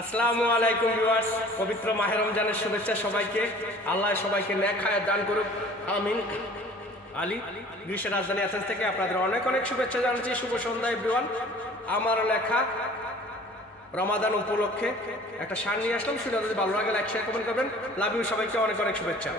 আসসালামু আলাইকুম ভিউয়ার্স, পবিত্র মাহে রমজানের শুভেচ্ছা সবাইকে। আল্লাহ সবাইকে নেক হায়াত দান করুক, আমিন। আলী গ্রিসের রাজধানী অ্যাথেন্স থেকে আপনাদের অনেক অনেক শুভেচ্ছা জানাচ্ছি। শুভ সন্ধ্যা এভরিওয়ান। আমার লেখা রমাদান উপলক্ষে একটা শান নিয়ে আসলাম, শুনে যদি ভালো লাগে লাইক শেয়ার কমেন্ট করবেন। লাভ ইউ, সবাইকে অনেক অনেক শুভেচ্ছা।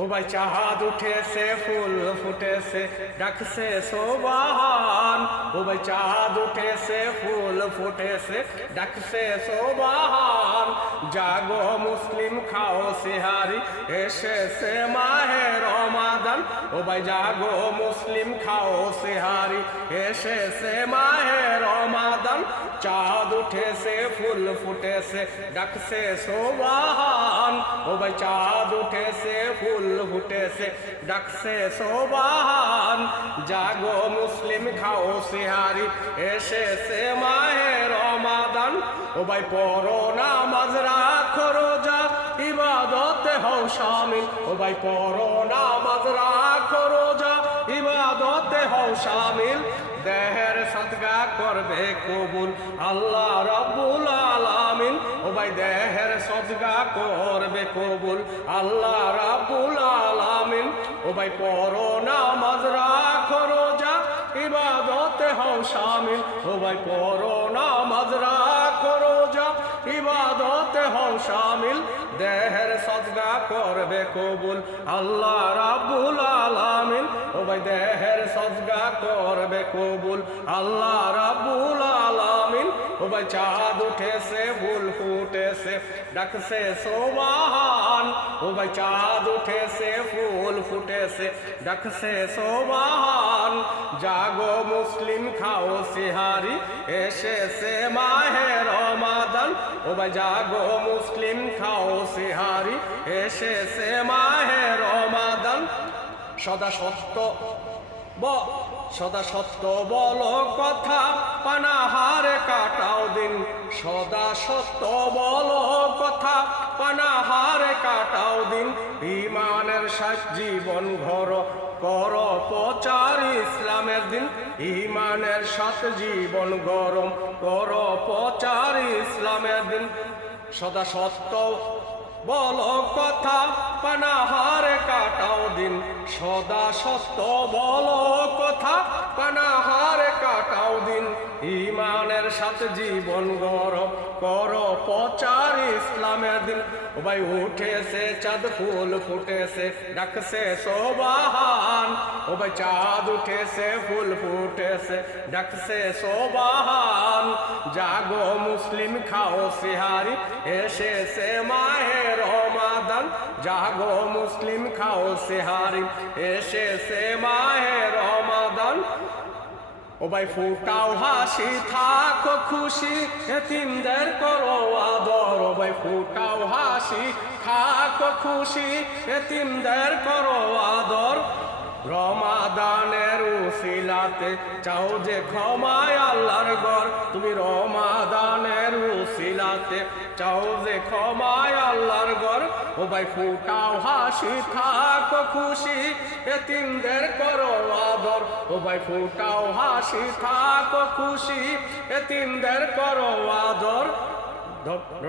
ও ভাই চাঁদ উঠেছে, ফুল ফুটেছে, ডাকছে সোবাহান। ও ভাই চাঁদ উঠেছে, ফুল ফুটেছে, ডাকছে সোবাহান। জাগো মুসলিম, খাও সিহারি, এসেছে মাহে রমাদান। ও ভাই জাগো মুসলিম, খাও সিহারি, এসেছে মাহে রমাদান। চাঁদ উঠেছে, ফুল ফুটেছে, ডাকছে সোবাহান। ও ভাই চাঁদ উঠেছে, ফুল ফুটেছে, ডাকছে সোবাহান। জাগো মুসলিম, খাও সিহারি, এসেছে মাহে রমাদান। ও ভাই পড়ো নামাজ, রাখো রোজা, ইবাদতে হও শামিল। ও ভাই পড়ো নামাজ, রাখো রোজা, ইবাদতে হও শামিল। দেহের সদকা করবে কবুল আল্লাহ রাব্বুল আলামিন। ও ভাই দেহের সদকা করবে কবুল আল্লাহ রাব্বুল আলামিন। ও ভাই পড়ো নামাজ, রাখো রোজা, ইবাদতে হও শামিল। ও ভাই পড়ো নামাজ, রাখো রোজা, ইবাদতে হও শামিল। দেহের সদকা করবে কবুল আল্লাহ রাব্বুল আলামিন। ও ভাই দেহের সদকা করবে কবুল আল্লাহ রাব্বুল আলামিন। ও ভাই চাঁদ উঠেছে, ফুল ফুটেছে, ডাকছে সোবাহান। ও ভাই চাঁদ উঠেছে, ফুল ফুটেছে, ডাকছে সোবাহান। জাগো মুসলিম, খাও সিহারি, এসেছে মাহে রমাদান। ও ভাই জাগো মুসলিম, খাও সিহারি, এসেছে মাহে রমাদান। সদা সত্য বলো কথা, পানাহারে কাটাও দিন। সদা সত্য বলো কথা, পানাহারে কাটাও দিন। ঈমানের সাথে জীবন ঘর কর প্রচার ইসলামের দিন। ঈমানের সাথে জীবন গরম কর প্রচার ইসলামের দিন। সদা সত্য বলো কথা, পানাহারে কাটাও দিন। সদা সত্য বলো কথা, পানাহারে কাটাও দিন। ঈমানের সাথে জীবন গরম কর প্রচার ইসলামের দিন। ও ভাই উঠেছে চাঁদ, ফুল ফুটেছে, ডাকছে সোবাহান। ও ভাই চাঁদ উঠেছে, ফুল ফুটেছে, ডাকছে সোবাহান। জাগো মুসলিম, খাও সিহারি, এসেছে মাহে রমাদান। জাগো মুসলিম, খাও সিহারি, এসেছে মাহে রমাদান। ও ভাই ফুটাও হাসি, থাকো খুশি, এতিমদের করো আদর। ও ভাই ফুটাও হাসি, থাকো খুশি, এতিমদের করো আদর। রমাদানের উসিলাতে চাও যে ক্ষমায় আল্লাহর ঘর। তুমি রমাদানের উসিলাতে চাও যে ক্ষমায় আল্লাহর ঘর। ও ভাই ফুটাও হাসি, থাকো খুশি, এতিমদের করো আদর। ও ভাই ফুটাও হাসি, থাকো খুশি, এতিমদের করো আদর।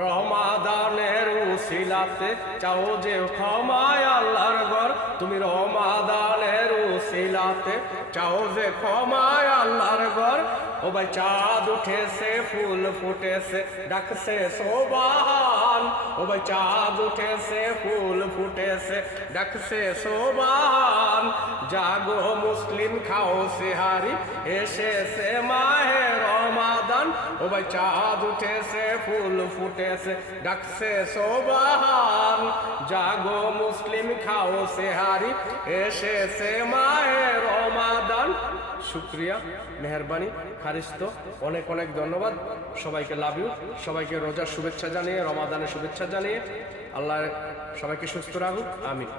রমাদানের উসিলাতে চাও যে ক্ষমায় আল্লাহর ঘর। তুমি রমাদানের উসিলাতে চাও যে ক্ষমায় আল্লাহর ঘর। ও ভাই চাঁদ উঠেছে, ফুল ফুটেছে, ডাকছে সোবাহান। ও ভাই চাঁদ উঠেছে, ফুল ফুটেছে, ডাকছে সোবাহান। জাগো মুসলিম, খাও সিহারি, এসেছে মাহে রমাদান। ও ভাই চাঁদ উঠেছে, ফুল ফুটেছে, ডাকছে সোবাহান। জাগো মুসলিম, খাও সিহারি, এসেছে মাহে রমাদান। শুকরিয়া, মেহরবানি, খারিস্ত, অনেক অনেক ধন্যবাদ সবাইকে। লাভ ইউ, সবাইকে রোজার শুভেচ্ছা জানিয়ে, রমাদানের শুভেচ্ছা জানিয়ে। আল্লাহ সবাইকে সুস্থ রাখুক, আমিন।